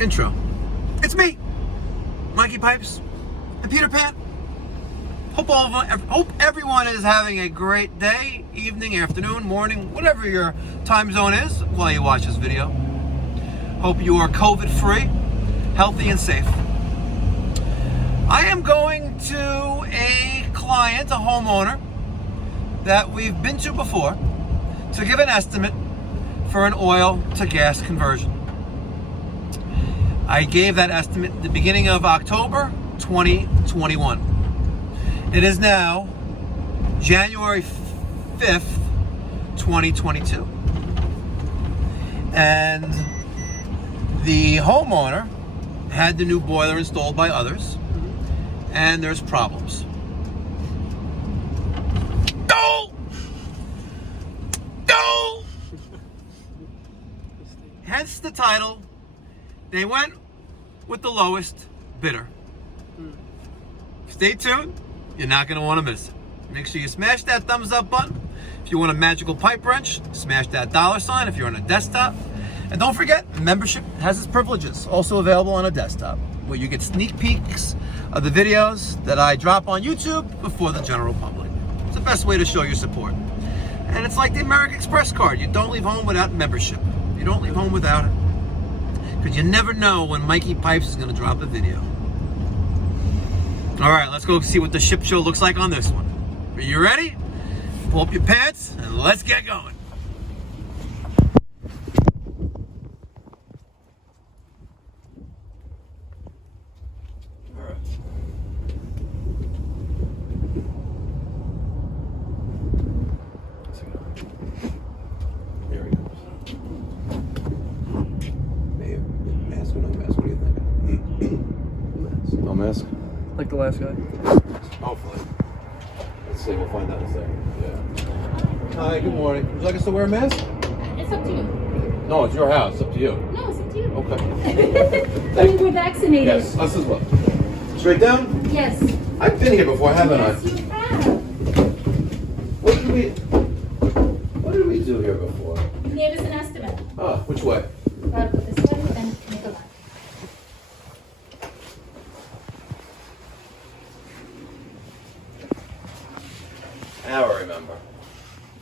Intro. It's me, Mikey Pipes, and Peter Pan. Hope everyone is having a great day, evening, afternoon, morning, whatever your time zone is while you watch this video. Hope you are COVID-free, healthy, and safe. I am going to a client, a homeowner, that we've been to before to give an estimate for an oil to gas conversion. I gave that estimate at the beginning of October 2021. It is now January 5th, 2022. And the homeowner had the new boiler installed by others, and there's problems. Go! Hence the title. They went with the lowest bidder. Stay tuned. You're not going to want to miss it. Make sure you smash that thumbs up button. If you want a magical pipe wrench, smash that $sign if you're on a desktop. And don't forget, membership has its privileges, also available on a desktop, where you get sneak peeks of the videos that I drop on YouTube before the general public. It's the best way to show your support. And it's like the American Express card. You don't leave home without membership. You don't leave home without it. Because you never know when Mikey Pipes is going to drop a video. All right, let's go see what the ship show looks like on this one. Are you ready? Pull up your pants and let's get going. All right. There he goes. Mask or no mask? What do you think? No mask? Like the last guy. Hopefully. Let's see, we'll find out in a second. Yeah. Hi, good morning. Would you like us to wear a mask? It's up to you. No, it's your house. It's up to you. No, it's up to you. Okay. I mean, we're vaccinated. Yes, us as well. Straight down? Yes. I've been here before, haven't Yes, I? you have. What did we do here before? You gave us an estimate. Ah, which way? Gotta put this way, then make a left. Now I remember.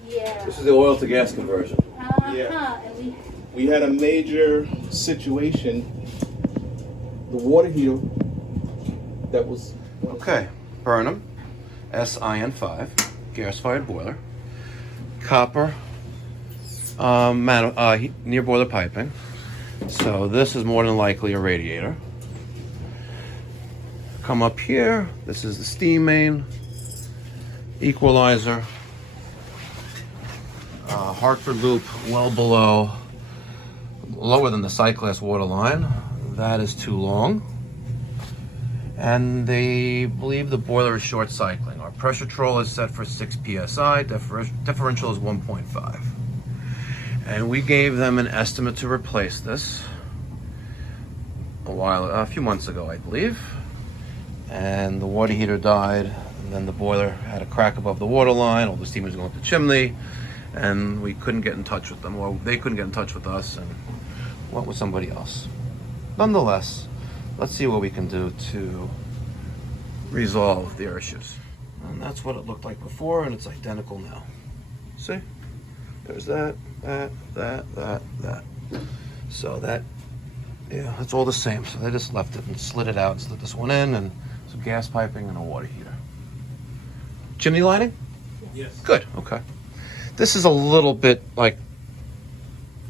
Yeah. This is the oil to gas conversion. Yeah. And We had a major situation. The water heater that was Okay, Burnham, SIN5, gas-fired boiler, copper, near boiler piping. So this is more than likely a radiator. Come up here, this is the steam main, equalizer, Hartford loop well below, lower than the site class water line. That is too long. And they believe the boiler is short cycling. Our pressure control is set for 6 psi, differential is 1.5. And we gave them an estimate to replace this a few months ago, I believe. And the water heater died, and then the boiler had a crack above the water line, all the steam was going up the chimney, and we couldn't get in touch with them, or they couldn't get in touch with us, and went with somebody else. Nonetheless, let's see what we can do to resolve their issues. And that's what it looked like before, and it's identical now. See? There's that. So that, yeah, it's all the same. So they just left it and slid it out and slid this one in, and some gas piping and a water heater. Chimney lining? Yes. Good, okay. This is a little bit like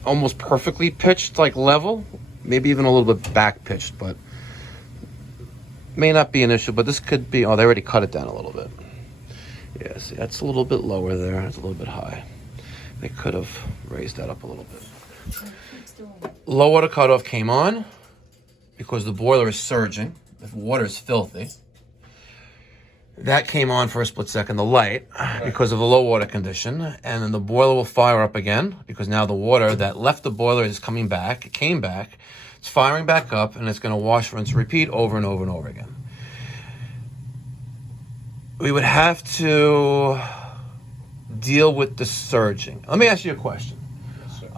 almost perfectly pitched, like level, maybe even a little bit back pitched, but may not be an issue, but this could be, oh, they already cut it down a little bit. Yeah, see, that's a little bit lower there, it's a little bit high. They could have raised that up a little bit. Low water cutoff came on because the boiler is surging. The water is filthy. That came on for a split second, the light, because of the low water condition. And then the boiler will fire up again because now the water that left the boiler is coming back. It came back. It's firing back up, and it's going to wash, rinse, repeat over and over and over again. We would have to deal with the surging. Let me ask you a question. Yes, sir.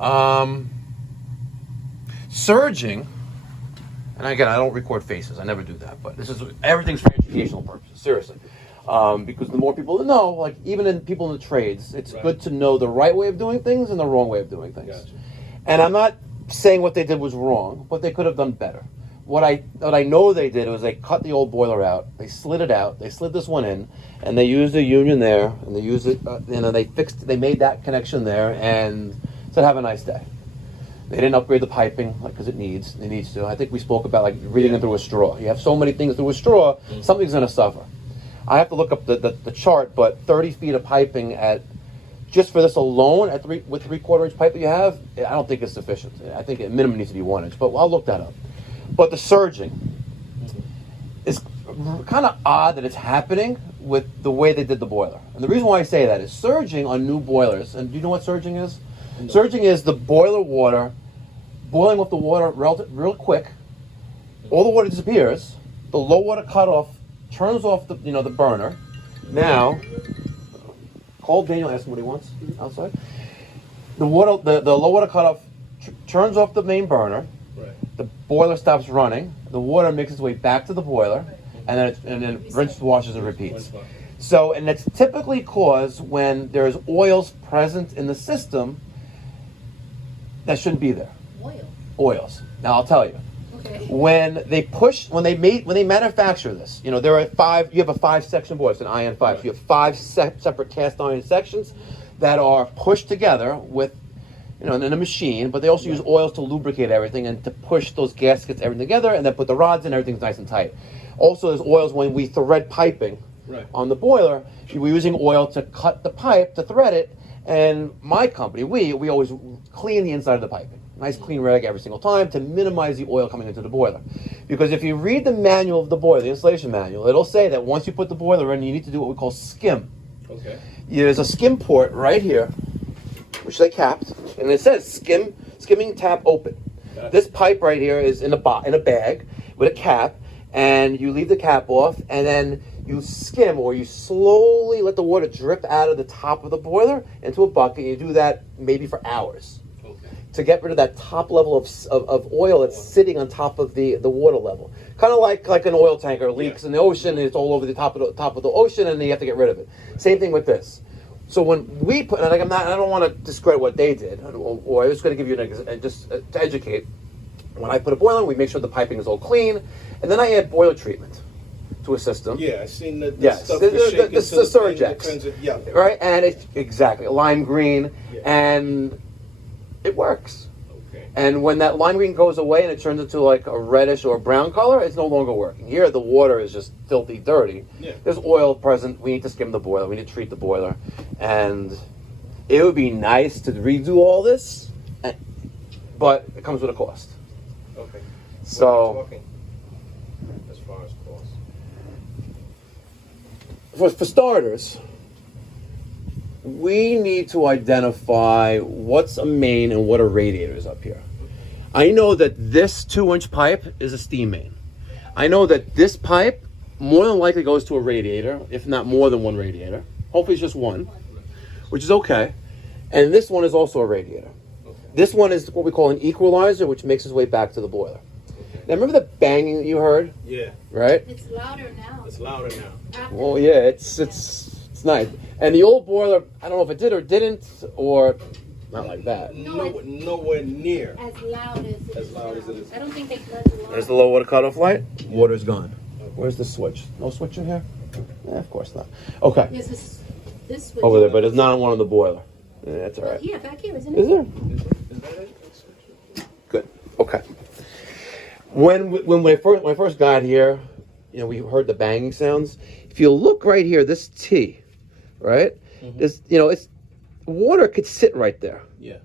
Surging, and again, I don't record faces. I never do that. But everything's for educational purposes. Seriously. Because the more people that know, like even in people in the trades, it's good to know the right way of doing things and the wrong way of doing things. Gotcha. And I'm not saying what they did was wrong, but they could have done better. What I know they did was they cut the old boiler out, they slid it out, they slid this one in, and they used a union there, and they used it, they made that connection there, and said, have a nice day. They didn't upgrade the piping, like, because it needs to. I think we spoke about, like, reading it through a straw. You have so many things through a straw, something's going to suffer. I have to look up the chart, but 30 feet of piping just for this alone, with 3/4 inch pipe that you have, I don't think it's sufficient. I think at minimum needs to be 1 inch, but I'll look that up. But the surging is kind of odd that it's happening with the way they did the boiler. And the reason why I say that is surging on new boilers, and do you know what surging is? No. Surging is the boiler water boiling with the water real quick. All the water disappears. The low water cutoff turns off the burner. Now, call Daniel, ask him what he wants outside. The low water cutoff turns off the main burner. The boiler stops running. The water makes its way back to the boiler, and then rinses, washes, and repeats. So, and it's typically caused when there's oils present in the system that shouldn't be there. Oils. Now I'll tell you. Okay. When they manufacture this, you have a 5-section boiler, it's an IN5. So you have 5 separate cast iron sections that are pushed together with, in a machine, but they also use oils to lubricate everything and to push those gaskets, everything together, and then put the rods in, everything's nice and tight. Also, there's oils when we thread piping on the boiler, we're using oil to cut the pipe, to thread it, and my company, we always clean the inside of the piping. Nice clean rag every single time to minimize the oil coming into the boiler. Because if you read the manual of the boiler, the installation manual, it'll say that once you put the boiler in, you need to do what we call skim. Okay. There's a skim port right here, which they capped, and it says skimming tap open. Gotcha. This pipe right here is in a bag with a cap, and you leave the cap off, and then you skim, or you slowly let the water drip out of the top of the boiler into a bucket. You do that maybe for hours to get rid of that top level of oil that's sitting on top of the water level. Kind of like an oil tanker leaks in the ocean, and it's all over the top of the ocean, and you have to get rid of it. Same thing with this. So when we put, and I don't want to discredit what they did, or I was going to give you just to educate. When I put a boiler in, we make sure the piping is all clean, and then I add boiler treatment to a system. Yeah, I've seen the stuff the Surge X, right? And it's exactly lime green, and it works. Okay. And when that lime green goes away and it turns into like a reddish or brown color, it's no longer working. Here, the water is just filthy dirty. Yeah. There's oil present. We need to skim the boiler. We need to treat the boiler. And it would be nice to redo all this, but it comes with a cost. Okay. So, what are you talking as far as cost? For starters, we need to identify what's a main and what a radiator is up here. I know that this 2-inch pipe is a steam main. I know that this pipe more than likely goes to a radiator, if not more than one radiator. Hopefully it's just one, which is okay. And this one is also a radiator. This one is what we call an equalizer, which makes its way back to the boiler. Now remember the banging that you heard? Yeah. Right? It's louder now. It's louder now. Well, yeah, it's nice. And the old boiler, I don't know if it did or didn't, or not like that. Nowhere near as loud as it is. I don't think they let it loud. There's the low water cutoff light. Water's gone. Where's the switch? No switch in here? Yeah, of course not. Okay. Yes, this switch. Over there, but it's not on one of the boiler. Yeah, that's all right. Yeah, back here, isn't it? Is there? Is that it? Good. Okay. When I first got here, we heard the banging sounds. If you look right here, this T, right? This, it's water could sit right there. Yeah.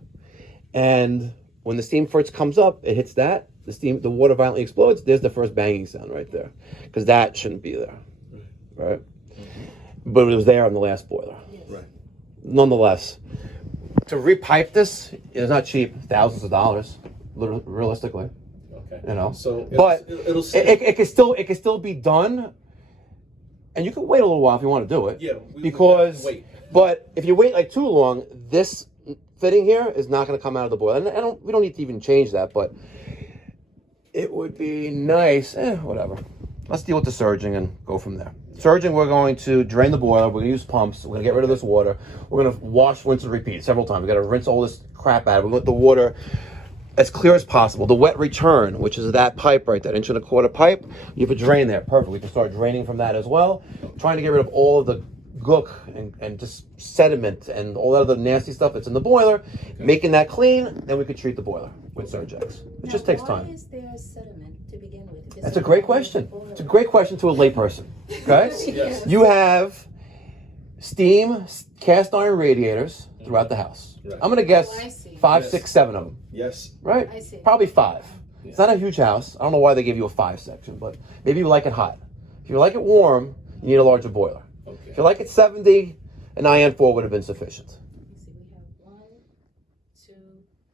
And when the steam first comes up, it hits that. The water violently explodes. There's the first banging sound right there, because that shouldn't be there, right? But it was there on the last boiler. Yes. Right. Nonetheless, to repipe this is not cheap. Thousands of dollars, realistically. Okay. So, but it can still be done, and you can wait a little while if you want to do it. Yeah. Because wait. But if you wait like too long, this fitting here is not going to come out of the boiler. And we don't need to even change that, but it would be nice, whatever. Let's deal with the surging and go from there. Surging, we're going to drain the boiler. We're going to use pumps. We're going to get rid of this water. We're going to wash, rinse, and repeat several times. We've got to rinse all this crap out. We're going to let the water as clear as possible. The wet return, which is that pipe right, that 1.25 inch pipe, you have a drain there. Perfect. We can start draining from that as well. Trying to get rid of all of the gook and just sediment and all that other nasty stuff that's in the boiler. Okay. Making that clean, then we could treat the boiler with Surgex. It just takes time. Why is there sediment to begin with? That's a great question. It's a great question to a layperson. Okay? Yes. You have steam cast iron radiators throughout the house. Right. I'm going to guess 5, Yes. 6, 7 of them. Yes. Right? I see. Probably 5. Yeah. It's not a huge house. I don't know why they give you a 5 section, but maybe you like it hot. If you like it warm, you need a larger boiler. Okay. If you like it 70, an IN4 would have been sufficient. So we have 1, 2,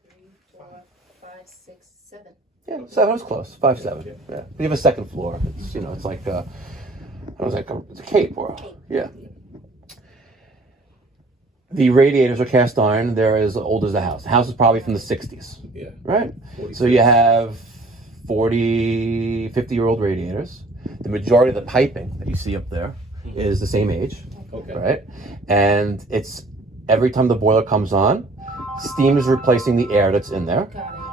3, 4, 5, 6, 7. Yeah, 7 was close. 5, 7. Yeah. You have a second floor. It's it's like it's a cape or yeah. The radiators are cast iron. They're as old as the house. The house is probably from the 60s. Yeah. Right? 46. So you have 40, 50-year-old radiators. The majority of the piping that you see up there is the same age. Okay. Right? And it's every time the boiler comes on, steam is replacing the air that's in there.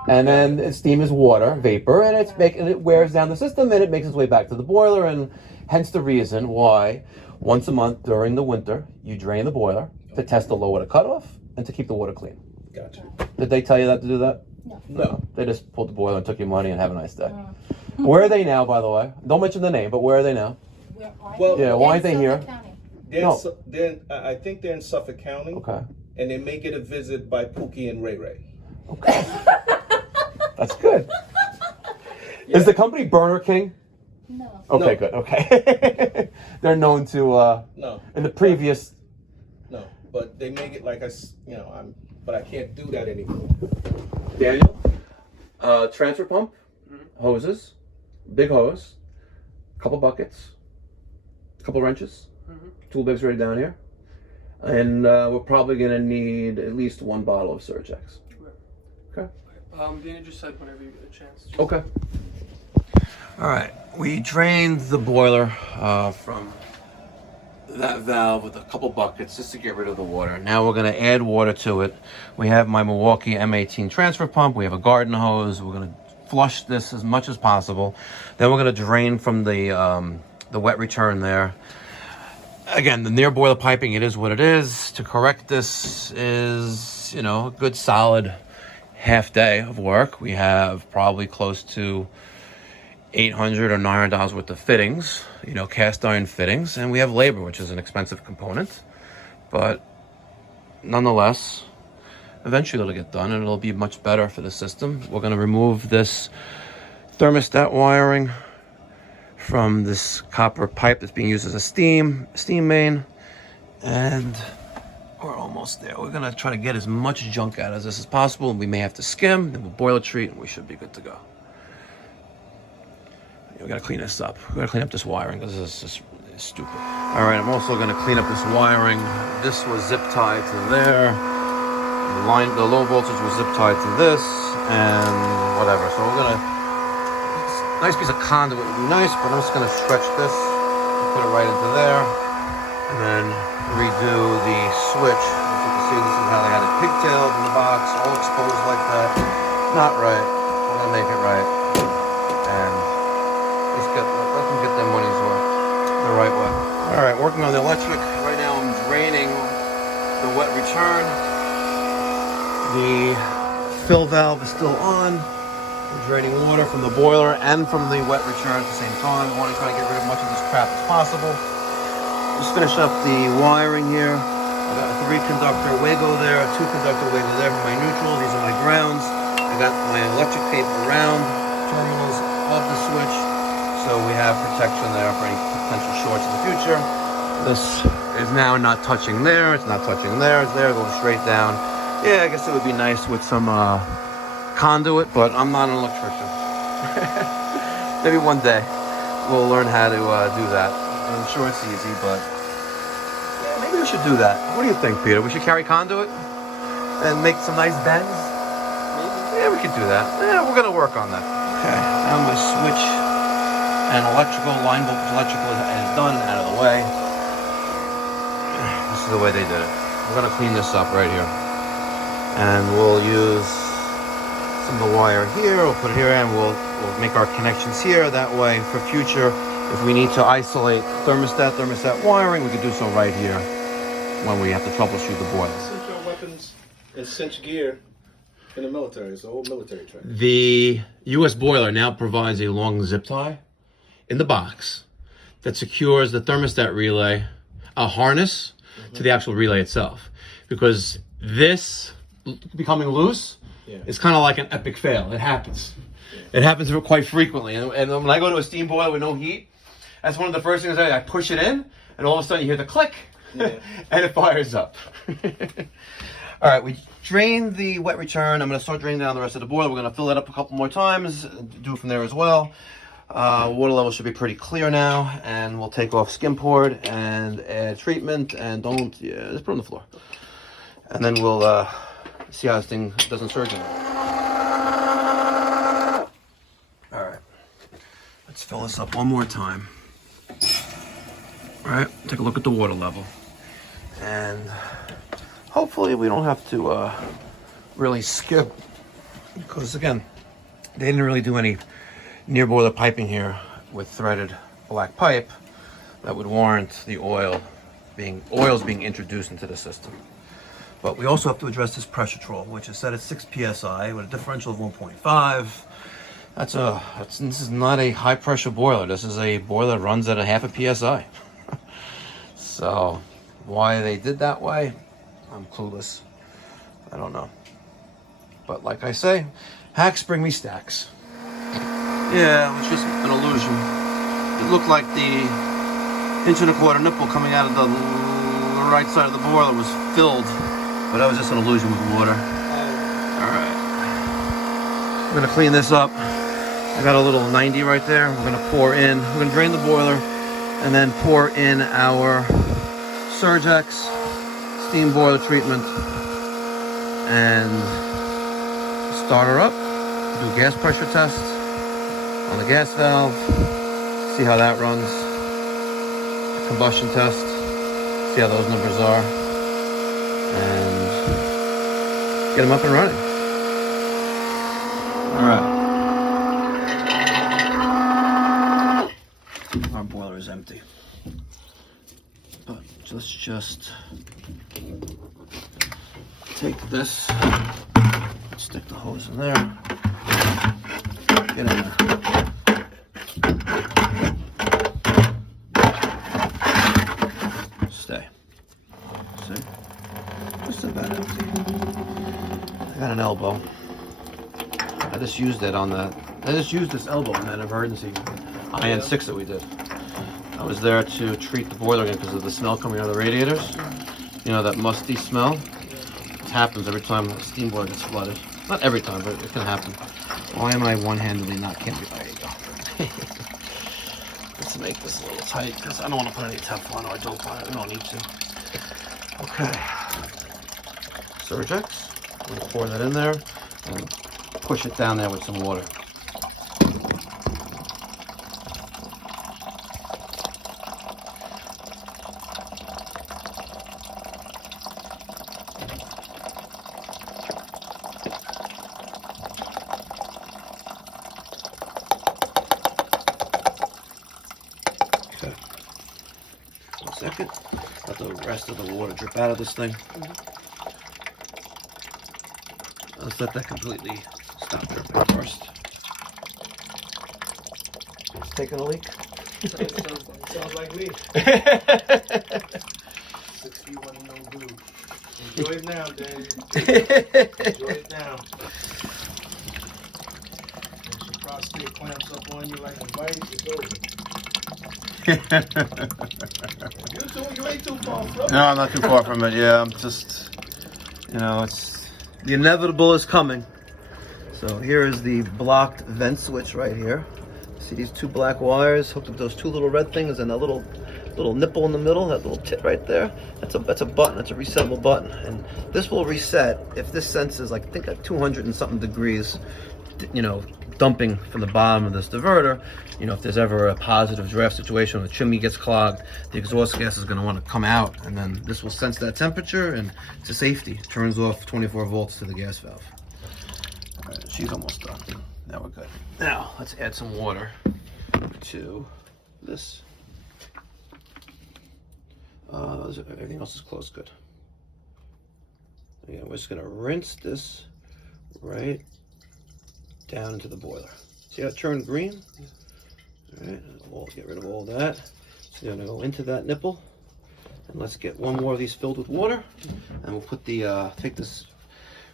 And then steam is water, vapor, and it wears down the system and it makes its way back to the boiler, and hence the reason why once a month during the winter you drain the boiler to test the low water cutoff and to keep the water clean. Gotcha. Did they tell you that to do that? No. They just pulled the boiler and took your money and have a nice day. Where are they now, by the way? Don't mention the name, but where are they now? Well, yeah, why aren't they here? I think they're in Suffolk County. Okay. And they may get a visit by Pookie and Ray Ray. Okay. That's good. Yeah. Is the company Burger King? No. Okay, no. Good. Okay. They're known to no. In the previous. No, but they make it like but I can't do that anymore. Daniel, transfer pump, hoses, big hose, couple buckets, couple wrenches, tool bags right down here, and we're probably gonna need at least 1 bottle of Surgex. Okay. Daniel just said whenever you get a chance. Okay. All right. We drained the boiler from that valve with a couple buckets just to get rid of the water. Now we're going to add water to it. We have my Milwaukee M18 transfer pump. We have a garden hose. We're going to flush this as much as possible. Then we're going to drain from the wet return there. Again, the near boiler piping, it is what it is. To correct this is, a good solid half day of work. We have probably close to $800 or $900 worth of fittings, cast iron fittings, and we have labor, which is an expensive component, but nonetheless, eventually it'll get done and it'll be much better for the system. We're going to remove this thermostat wiring from this copper pipe that's being used as a steam main, and we're almost there. We're going to try to get as much junk out of this as possible, and we may have to skim, then we'll boiler treat, and we should be good to go. We got to clean this up. We got to clean up this wiring because this is just stupid. All right, I'm also going to clean up this wiring. This was zip tied to there. The low voltage was zip tied to this and whatever. So we're going to, nice piece of conduit would be nice, but I'm just going to stretch this and put it right into there, and then redo the switch. As you can see, this is how they had it pigtailed in the box, all exposed like that. Not right. We're going to make it right. And let them get their money's worth the right way. All right, working on the electric. Right now I'm draining the wet return. The fill valve is still on. I'm draining water from the boiler and from the wet return at the same time. I want to try to get rid of much of this crap as possible. Just finish up the wiring here. I got a 3-conductor Wago there, a 2-conductor Wago there for my neutral. These are my grounds. I got my electric tape around terminals of the switch, so we have protection there for any potential shorts in the future. This is now not touching there, it's not touching there, it's there, going straight down. Yeah, I guess it would be nice with some conduit, but I'm not an electrician. Maybe one day we'll learn how to do that. I'm sure it's easy, but yeah, maybe we should do that. What do you think, Peter? We should carry conduit and make some nice bends? Maybe. Yeah, we could do that. Yeah, we're going to work on that. Okay, now my switch and electrical line voltage electrical is done, out of the way. This is the way they did it. We're gonna clean this up right here, and we'll use some of the wire here. We'll put it here, and we'll make our connections here. That way, for future, if we need to isolate thermostat wiring, we can do so right here when we have to troubleshoot the boiler. Cinch your weapons and cinch gear in the military. It's a whole military trick. The U.S. boiler now provides a long zip tie in the box that secures the thermostat relay, a harness to the actual relay itself. Because this becoming loose is kind of like an epic fail. It happens. It happens quite frequently. And when I go to a steam boiler with no heat, that's one of the first things I push it in, and all of a sudden you hear the click, and it fires up. All right, we drained the wet return. I'm going to start draining down the rest of the boiler. We're going to fill that up a couple more times, do it from there as well. Water level should be pretty clear now, and we'll take off skim port and add treatment, and just put it on the floor. And then we'll see how this thing doesn't surge in. All right, let's fill this up one more time. All right, take a look at the water level, and hopefully we don't have to really skip, because again, they didn't really do any near boiler piping here with threaded black pipe that would warrant the oils being introduced into the system. But we also have to address this pressure trough, which is set at 6 psi with a differential of 1.5. This is not a high pressure boiler. This is a boiler that runs at a half a psi. So why they did that way, I'm clueless. I don't know. But like I say, hacks bring me stacks. Yeah, it was just an illusion. It looked like the 1.25" nipple coming out of the right side of the boiler was filled, but that was just an illusion with water. All right. I'm gonna clean this up. I got a little 90 right there. We're gonna pour in. We're gonna drain the boiler and then pour in our Surgex steam boiler treatment and start her up. Do a gas pressure test on the gas valve. See how that runs. Combustion test. See how those numbers are. And get them up and running. All right. Our boiler is empty. But let's just take this, stick the hose in there, get in there. Stay. See? Just about empty. I got an elbow. I just used it on the. I just used this elbow in that emergency IN6 that we did. I was there to treat the boiler again because of the smell coming out of the radiators. You know, that musty smell. It happens every time a steam boiler gets flooded. Not every time, but it can happen. Why am I one-handedly not can't be? There you go. Let's make this a little tight because I don't want to put any Teflon, or I don't want it. We don't need to. Okay. Surgex. I'm going to pour that in there and push it down there with some water. Okay. 1 second. Let the rest of the water drip out of this thing. Let's let that completely stop dripping first. It's taking a leak. Sounds like me. 61 no glue. Enjoy it now, Dave. Enjoy it now. Once your prostate clamps up on you like a vice, it's over. You ain't too far from it. No, I'm not too far from it. Yeah, I'm just, it's the inevitable is coming. So here is the blocked vent switch right here. See these two black wires hooked up to those two little red things and a little nipple in the middle, that little tit right there. That's a button. That's a resettable button, and this will reset if this senses like 200 and something degrees you know, dumping from the bottom of this diverter. You know, if there's ever a positive draft situation, when the chimney gets clogged, the exhaust gas is going to want to come out, and then this will sense that temperature, and it's a safety. It turns off 24 volts to the gas valve. All right, she's almost done. Now we're good. Now let's add some water to this. Everything else is close. Good. Again, we're just going to rinse this right down into the boiler. See how it turned green? All right, we'll get rid of all that. So you're gonna go into that nipple, and let's get one more of these filled with water, and we'll put the take this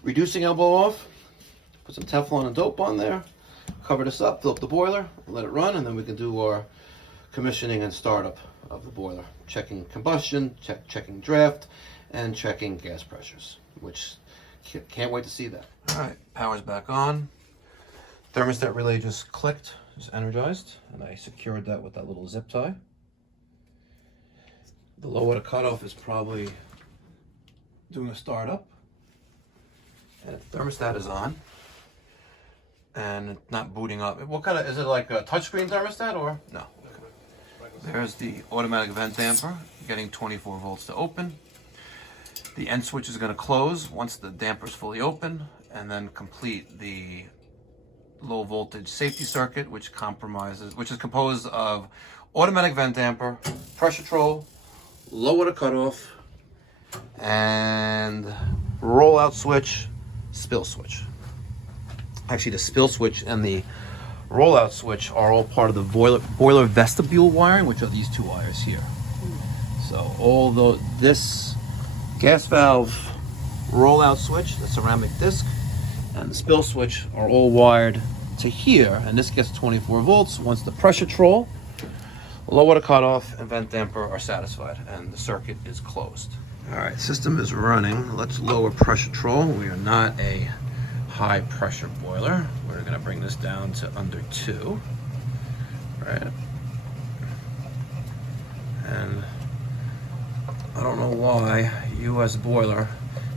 reducing elbow off, put some Teflon and dope on there, cover this up, fill up the boiler, let it run, and then we can do our commissioning and startup of the boiler, checking combustion, checking draft, and checking gas pressures. Which can't wait to see that. All right, power's back on. Thermostat relay just clicked, just energized, and I secured that with that little zip tie. The low water cutoff is probably doing a startup. And the thermostat is on. And it's not booting up. What kind of, is it like a touchscreen thermostat or? No. There's the automatic vent damper, getting 24 volts to open. The end switch is going to close once the damper is fully open, and then complete the low voltage safety circuit, which is composed of automatic vent damper, pressure control, low water cutoff, and rollout switch, spill switch. Actually, the spill switch and the rollout switch are all part of the boiler vestibule wiring, which are these two wires here. So this gas valve rollout switch, the ceramic disc, and the spill switch are all wired to here, and this gets 24 volts once the pressure control, low water cutoff, and vent damper are satisfied, and the circuit is closed. All right, system is running. Let's lower pressure control. We are not a high pressure boiler. We're gonna bring this down to under 2. All right. And I don't know why US Boiler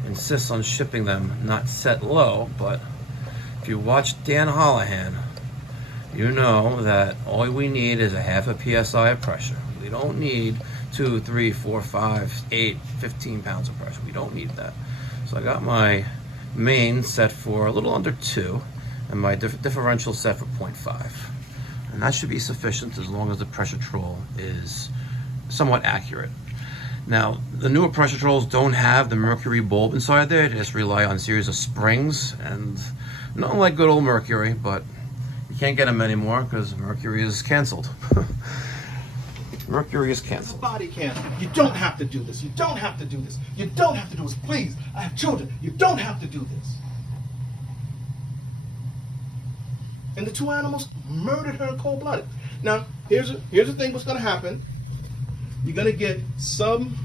insists on shipping them not set low, but if you watch Dan Holohan, you know that all we need is a half a PSI of pressure. We don't need 2, 3, 4, 5, 8, 15 pounds of pressure. We don't need that. So I got my main set for a little under 2, and my differential set for 0.5. And that should be sufficient as long as the pressure control is somewhat accurate. Now, the newer pressure controls don't have the mercury bulb inside there. They just rely on a series of springs, and not like good old Mercury, but you can't get them anymore because Mercury is canceled. Mercury is canceled. Body cam. You don't have to do this. You don't have to do this. You don't have to do this. Please, I have children. You don't have to do this. And the two animals murdered her in cold blood. Now, here's the thing. What's going to happen? You're going to get some,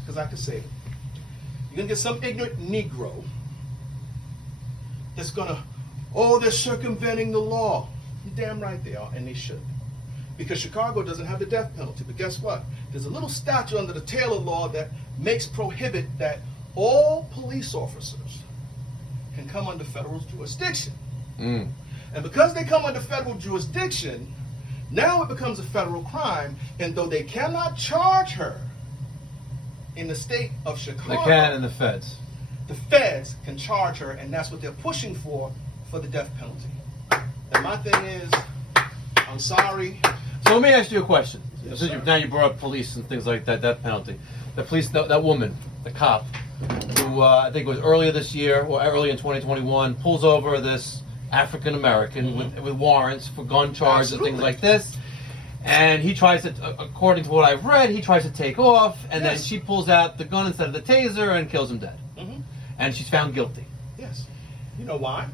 because I can say it. You're going to get some ignorant Negro that's going to, they're circumventing the law. You're damn right they are, and they should. Because Chicago doesn't have the death penalty. But guess what? There's a little statute under the Taylor law that prohibit that all police officers can come under federal jurisdiction. And because they come under federal jurisdiction, now it becomes a federal crime. And though they cannot charge her in the state of Chicago, They can in the feds. The feds can charge her, and that's what they're pushing for the death penalty. And my thing is, I'm sorry. So let me ask you a question. Yes, Since now you brought up police and things like that, death penalty. The police, that woman, the cop, who I think it was earlier this year, or early in 2021, pulls over this African American with warrants for gun charges and things like this. And he tries to, according to what I've read, he tries to take off, and then she pulls out the gun instead of the taser and kills him dead. And she's found guilty. Yes. You know why?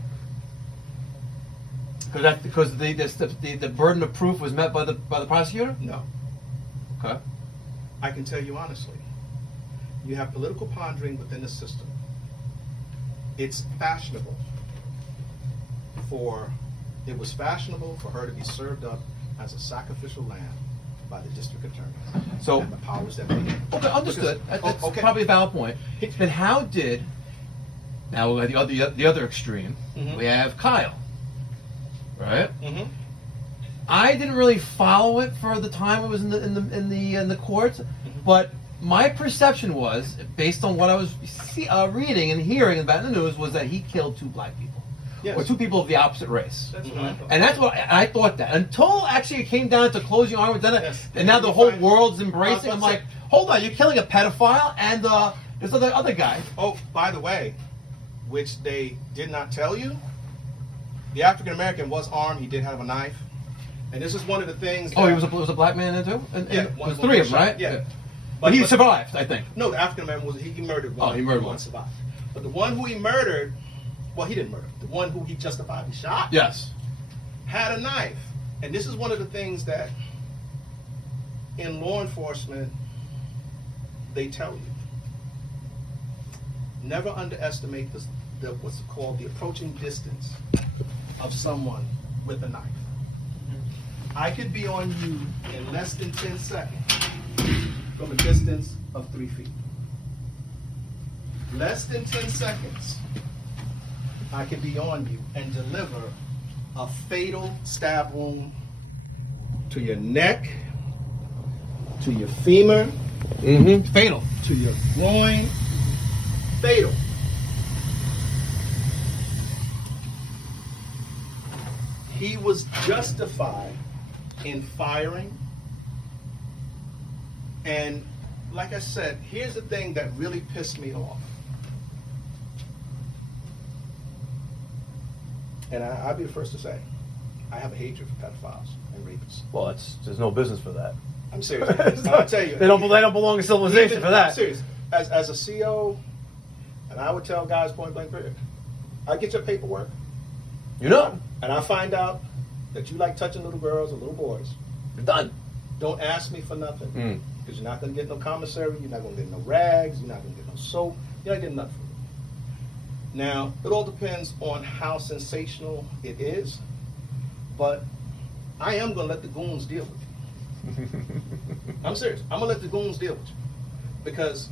Because the burden of proof was met by the prosecutor? No. Okay. I can tell you honestly, you have political pondering within the system. It was fashionable for her to be served up as a sacrificial lamb by the district attorney. So, and the powers that be. Okay, understood. That's okay. probably a valid point. Then how did, now at the other extreme, we have Kyle. right? Mm-hmm. I didn't really follow it for the time it was in the courts, but my perception was, based on what I was reading and hearing about in the news, was that he killed 2 black people, Yes. or 2 people of the opposite race. That's what I thought. And that's what I thought that until actually it came down to closing arguments, Yes. and now the whole Right. world's embracing. I'm That's what like, hold on, you're killing a pedophile and this other guy. Oh, by the way, which they did not tell you, the African American was armed. He did have a knife, and this is one of the things. Oh, that- he was a black man in too. And Yeah, it one was of them 3 was of them, shot, right? yeah. But he survived, I think. No, the African American was he murdered one. Oh, he murdered one. one. Survived. But the one who he murdered, well, he didn't murder. The one who he justifiably shot, Yes. had a knife, and this is one of the things that in law enforcement they tell you. Never underestimate what's called the approaching distance of someone with a knife. I could be on you in less than 10 seconds from a distance of 3 feet. Less than 10 seconds, I could be on you and deliver a fatal stab wound to your neck, to your femur, Mm-hmm. Fatal. to your groin. Fatal. He was justified in firing. And like I said, here's the thing that really pissed me off. And I'll be the first to say, I have a hatred for pedophiles and rapists. Well, there's no business for that. I'm serious. I'll tell you. They don't belong in civilization for I'm that. serious. As a CO, and I would tell guys point blank period, I get your paperwork, You know, and I find out that you like touching little girls or little boys. you're done. Don't ask me for nothing, Mm. because you're not going to get no commissary, you're not going to get no rags, you're not going to get no soap, you're not getting nothing. Now, it all depends on how sensational it is, but I am going to let the goons deal with you. I'm serious. I'm going to let the goons deal with you. Because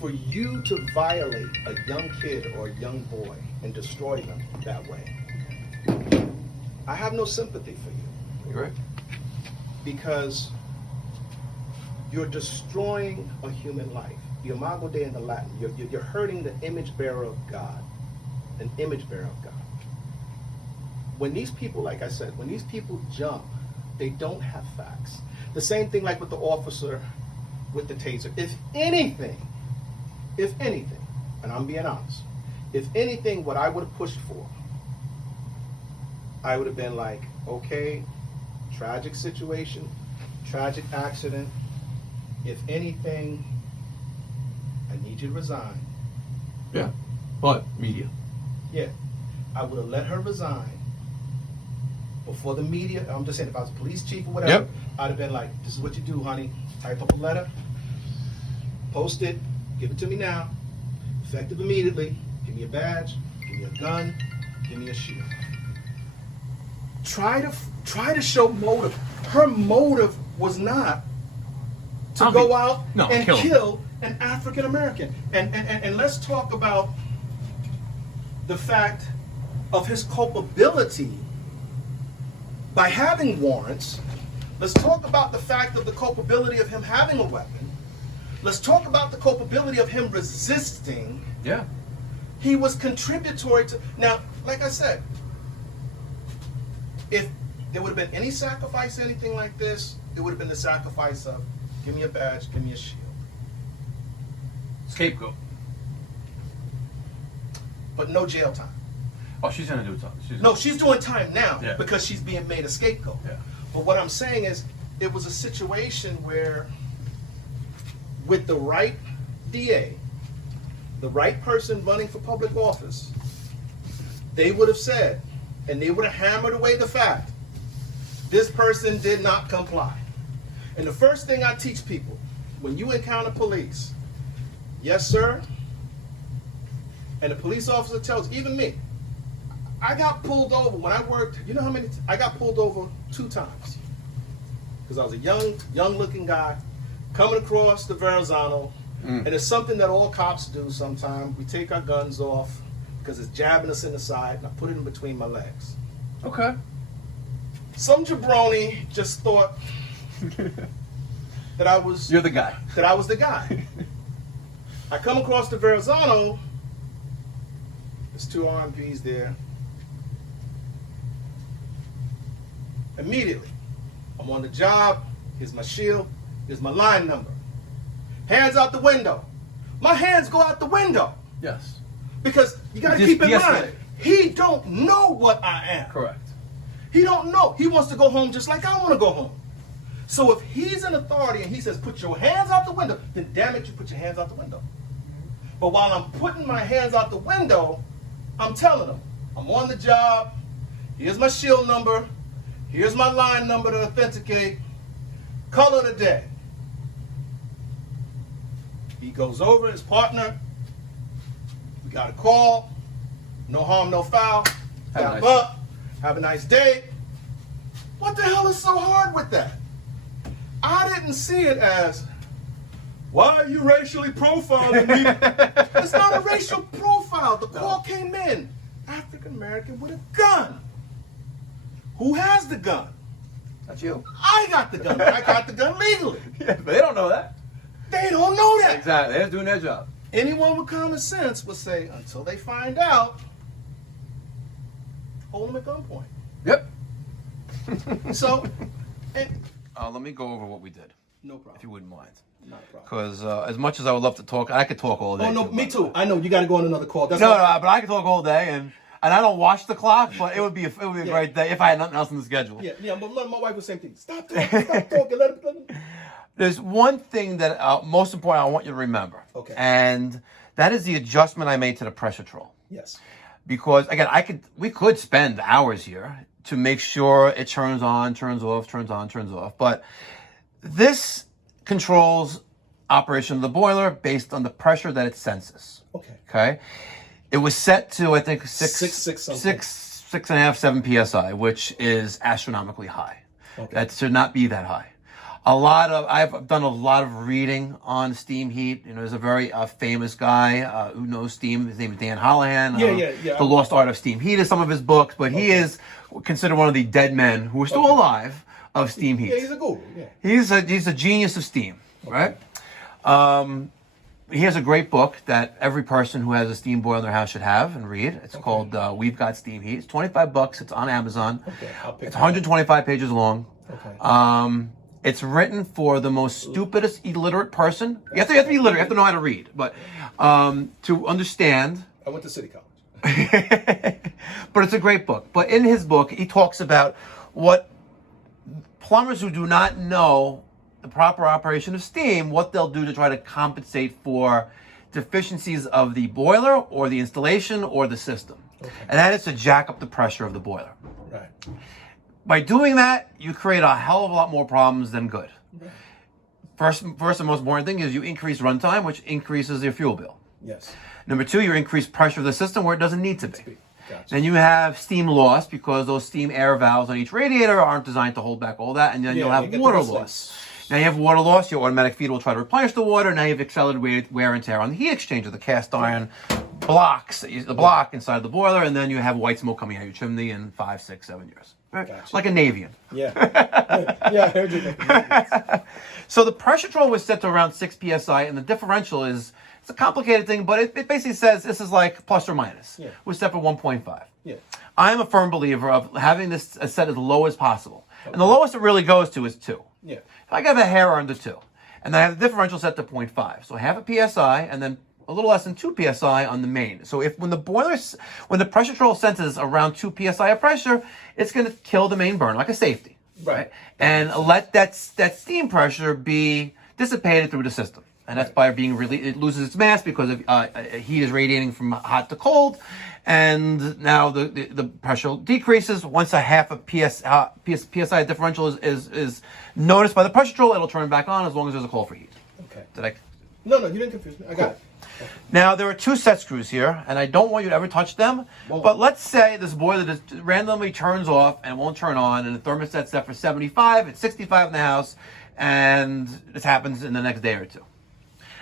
for you to violate a young kid or a young boy and destroy them that way, I have no sympathy for you. You're right. Because you're destroying a human life. The Imago Dei in the Latin. You're hurting the image bearer of God. An image bearer of God. When these people, like I said, when these people jump, they don't have facts. The same thing like with the officer with the taser. If anything, and I'm being honest, if anything, what I would have pushed for, I would have been like, okay, tragic situation, tragic accident. If anything, I need you to resign. Yeah. But media. Yeah. I would have let her resign before the media. I'm just saying, if I was a police chief or whatever, Yep. I'd have been like, this is what you do, honey. Type up a letter, post it, give it to me now, effective immediately. Give me a badge, give me a gun, give me a shield. Try to show motive. Her motive was not to go out and kill an African American. And let's talk about the fact of his culpability by having warrants. Let's talk about the fact of the culpability of him having a weapon. Let's talk about the culpability of him resisting. Yeah. He was contributory to. Now, like I said, if there would have been any sacrifice, anything like this, it would have been the sacrifice of, give me a badge, give me a shield. Scapegoat. But no jail time. Oh, she's gonna do something. No, she's doing time now Yeah. because she's being made a scapegoat. Yeah. But what I'm saying is, it was a situation where, with the right DA, the right person running for public office, they would have said, and they would have hammered away the fact, this person did not comply. And the first thing I teach people, when you encounter police, yes, sir, and the police officer tells, even me, I got pulled over when I worked, you know how many, I got pulled over 2 times. Because I was a young looking guy coming across the Verrazano, and it's something that all cops do sometimes. We take our guns off, because it's jabbing us in the side, and I put it in between my legs. Okay. Some jabroni just thought that I was You're the guy. that I was the guy. I come across the Verrazano. There's 2 RMPs there. Immediately, I'm on the job. Here's my shield. Here's my line number. Hands out the window. My hands go out the window Yes. because you got to Just keep in de-escalate. mind, he don't know what I am. Correct. He don't know. He wants to go home just like I want to go home. So if he's in authority and he says, put your hands out the window, then damn it, you put your hands out the window. But while I'm putting my hands out the window, I'm telling him, I'm on the job. Here's my shield number. Here's my line number to authenticate. Color of the day. He goes over, his partner. We got a call. No harm, no foul. Have a Wrap nice up. Have a nice day. What the hell is so hard with that? I didn't see it as, why are you racially profiling me? It's not a racial profile. The call came in. African American with a gun. Who has the gun? That's you. I got the gun. I got the gun legally. Yeah, but they don't know that. They don't know that. Exactly. They're doing their job. Anyone with common sense would say, until they find out, hold them at gunpoint. Yep. So, and, Let me go over what we did, no problem. if you wouldn't mind. Not a problem. Because as much as I would love to talk, I could talk all day. Oh, no, me too. I know, you got to go on another call. That's No, why- but I could talk all day, and I don't watch the clock, but it would be a great day if I had nothing else in the schedule. Yeah, but my wife was the same thing. Stop talking, let him. There's one thing that most important I want you to remember. Okay. And that is the adjustment I made to the pressure troll. Yes. Because again, we could spend hours here to make sure it turns on, turns off, turns on, turns off. But this controls operation of the boiler based on the pressure that it senses. Okay. Okay. It was set to, I think, Six something. 6.5, 7 psi, which is astronomically high. Okay. That should not be that high. I've done a lot of reading on steam heat. You know, there's a very famous guy who knows steam. His name is Dan Holohan. Yeah. The Lost Art of Steam Heat is some of his books, but he is considered one of the dead men who are still alive of steam heat. Yeah, he's a guru. Yeah. He's a genius of steam, right? He has a great book that every person who has a steam boiler in their house should have and read. It's called We've Got Steam Heat. It's $25. It's on Amazon. Okay, I'll pick It's it up. 125 pages long. Okay. It's written for the most stupidest illiterate person. You have to be literate. You have to know how to read, but to understand. I went to City College. But it's a great book. But in his book, he talks about what plumbers who do not know the proper operation of steam, what they'll do to try to compensate for deficiencies of the boiler or the installation or the system. Okay. And that is to jack up the pressure of the boiler. Right. By doing that, you create a hell of a lot more problems than good. Right. First and most important thing is you increase runtime, which increases your fuel bill. Yes. Number two, you increase pressure of the system where it doesn't need to be. Gotcha. Then you have steam loss because those steam air valves on each radiator aren't designed to hold back all that, and then you'll have water loss. Now you have water loss, your automatic feeder will try to replenish the water, now you have accelerated wear and tear on the heat exchanger, the cast iron blocks, the block inside the boiler, and then you have white smoke coming out of your chimney in 5, 6, 7 years. Right? Gotcha. Like a Navian. Yeah. Yeah, I heard you. So the pressure control was set to around 6 psi, and the differential is, it's a complicated thing, but it basically says this is like plus or minus. Yeah. We're set for 1.5. Yeah. I'm a firm believer of having this set as low as possible. Okay. And the lowest it really goes to is 2. Yeah. If I have a hair under 2, and I have the differential set to 0.5, so half a psi, and then a little less than 2 psi on the main. So when the pressure control senses around 2 psi of pressure, it's going to kill the main burner like a safety, right? And let that steam pressure be dissipated through the system, and that's by being it loses its mass because heat is radiating from hot to cold, and now the pressure decreases. Once a half a psi differential is noticed by the pressure control, it'll turn back on as long as there's a call for heat. Okay. No, you didn't confuse me. I got it. Now, there are 2 set screws here, and I don't want you to ever touch them, but let's say this boiler just randomly turns off and won't turn on, and the thermostat's set for 75, it's 65 in the house, and this happens in the next day or 2.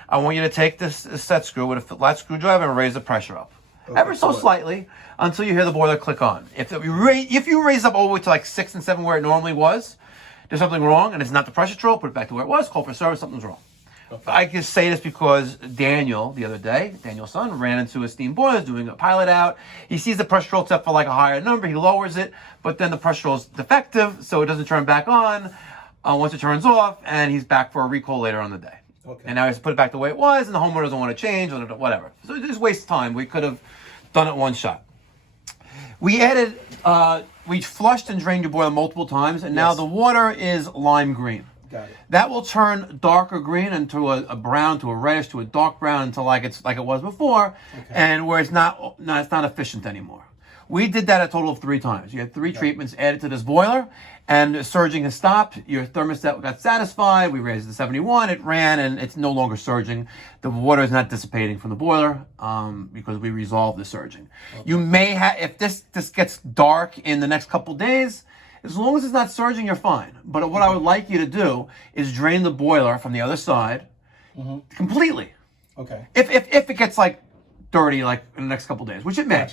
I want you to take this set screw with a flat screwdriver and raise the pressure up. ever so slightly, until you hear the boiler click on. If you raise up all the way to like 6 and 7 where it normally was, there's something wrong, and it's not the pressure control. Put it back to where it was. Call for service. Something's wrong. Okay. I can say this because Daniel, the other day, Daniel's son, ran into a steam boiler doing a pilot out. He sees the pressure control set for like a higher number. He lowers it, but then the pressure control is defective, so it doesn't turn back on once it turns off, and he's back for a recall later on the day. Okay. And now he has to put it back the way it was, and the homeowner doesn't want to change, or whatever. So it just wastes time. We could have done it one shot. We added, we flushed and drained your boiler multiple times, and now the water is lime green. Got it. That will turn darker green into a brown, to a reddish, to a dark brown, until like it was before, and where it's not efficient anymore. We did that a total of 3 times. You had 3 treatments added to this boiler, and the surging has stopped. Your thermostat got satisfied. We raised it to 71. It ran, and it's no longer surging. The water is not dissipating from the boiler because we resolved the surging. Okay. You may have, if this gets dark in the next couple days, as long as it's not surging, you're fine. But what I would like you to do is drain the boiler from the other side completely. Okay. If it gets like dirty like in the next couple days, which it may,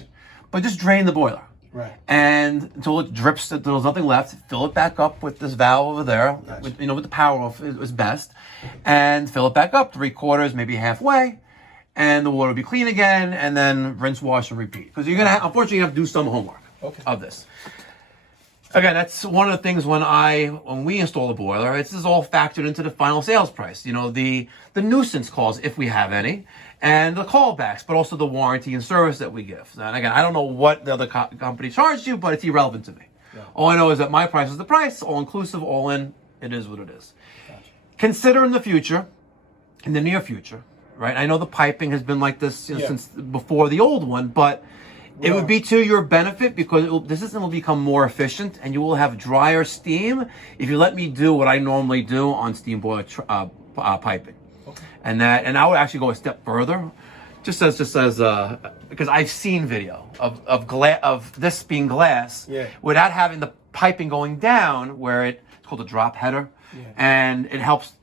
but just drain the boiler. Right. And until it drips, until there's nothing left, fill it back up with this valve over there. With the power off is best, and fill it back up 3/4, maybe halfway, and the water will be clean again. And then rinse, wash, and repeat. Because you're gonna unfortunately have to do some homework of this. Again, that's one of the things when we install the boiler, this is all factored into the final sales price. The nuisance calls, if we have any, and the callbacks, but also the warranty and service that we give. And again, I don't know what the other company charged you, but it's irrelevant to me. Yeah. All I know is that my price is the price, all inclusive, all in. It is what it is. Gotcha. Consider in the near future, right? I know the piping has been like this since before the old one, but it would be to your benefit because the system will become more efficient, and you will have drier steam if you let me do what I normally do on steam boiler piping. Okay. And I would actually go a step further, just as because I've seen video of this being glass without having the piping going down, where it's called a drop header, and it helps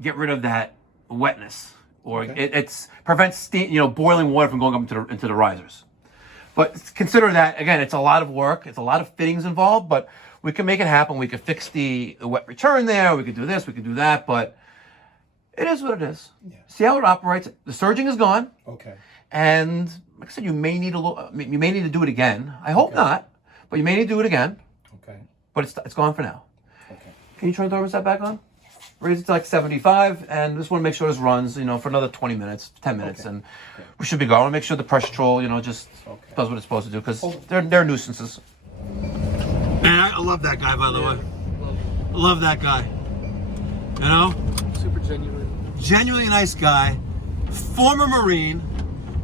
get rid of that wetness, or it prevents steam, boiling water from going up into the risers. But consider that, again, it's a lot of work. It's a lot of fittings involved, but we can make it happen. We could fix the wet return there. We could do this. We could do that. But it is what it is. Yeah. See how it operates. The surging is gone. Okay. And like I said, you may need to do it again. I hope not, but you may need to do it again. Okay. But it's gone for now. Okay. Can you turn the thermostat back on? Raise it to like 75, and just want to make sure this runs, for another 20 minutes, 10 minutes, and we should be going. I want to make sure the pressure control, just does what it's supposed to do, because they're nuisances. Man, I love that guy, by the way. I love that guy. Super genuine. Genuinely nice guy. Former Marine,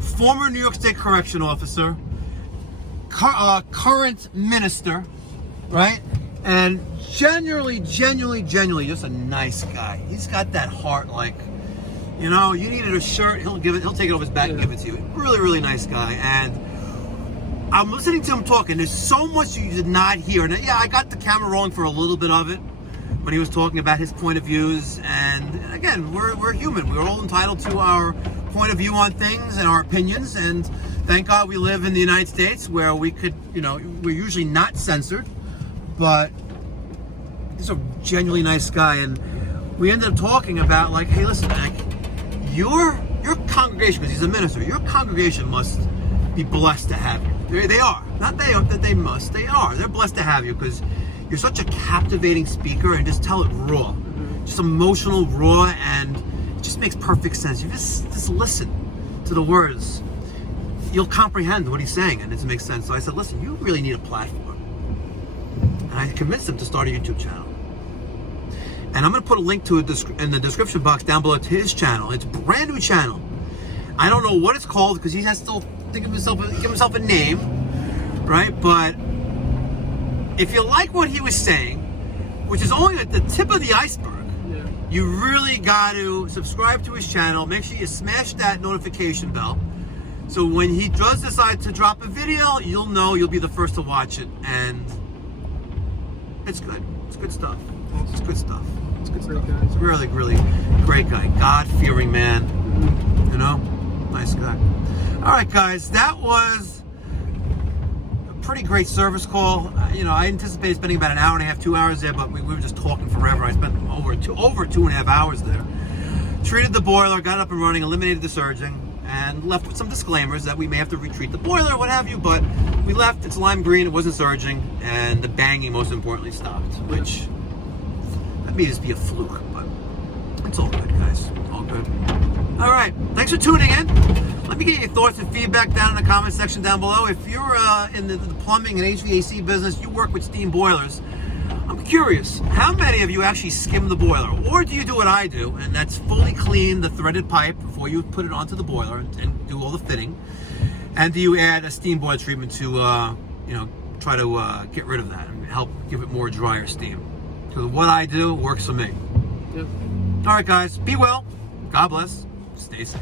former New York State Correction Officer, current minister, right? And genuinely just a nice guy. He's got that heart, like, you needed a shirt, he'll take it off his back and give it to you. Really, really nice guy. And I'm listening to him talking. There's so much you did not hear. And I got the camera rolling for a little bit of it when he was talking about his point of views. And again, we're human. We're all entitled to our point of view on things and our opinions. And thank God we live in the United States, where we could, we're usually not censored. But he's a genuinely nice guy, and we ended up talking about, like, hey, listen, Mac, your congregation, because he's a minister, your congregation must be blessed to have you. They are. Not they must. They are. They're blessed to have you, because you're such a captivating speaker, and just tell it raw. Just emotional, raw, and it just makes perfect sense. You just listen to the words. You'll comprehend what he's saying, and it makes sense. So I said, listen, you really need a platform. And I convinced him to start a YouTube channel. And I'm going to put a link to it in the description box down below to his channel. It's a brand new channel. I don't know what it's called because he has to still give himself a name, right? But if you like what he was saying, which is only at the tip of the iceberg, you really got to subscribe to his channel. Make sure you smash that notification bell. So when he does decide to drop a video, you'll know, you'll be the first to watch it. And it's good. It's good stuff. It's good stuff. It's good stuff. It's really, really great guy. God-fearing man. Nice guy. All All right, guys, that was a pretty great service call. You know, I anticipated spending about an hour and a half, 2 hours there, but we were just talking forever. I spent over 2.5 hours there. Treated the boiler, got up and running, eliminated the surging, and left with some disclaimers that we may have to retreat the boiler, what have you, but we left. It's lime green, it wasn't surging, and the banging, most importantly, stopped, which that may just be a fluke, but it's all good, guys. All good. All right, thanks for tuning in. Let me get your thoughts and feedback down in the comment section down below. If you're in the plumbing and HVAC business, you work with steam boilers, I'm curious, how many of you actually skim the boiler? Or do you do what I do, and that's fully clean the threaded pipe before you put it onto the boiler and do all the fitting? And do you add a steam boiler treatment to, you know, try to get rid of that and help give it more drier steam? Because what I do works for me. Yep. All right, guys, be well. God bless. Stay safe.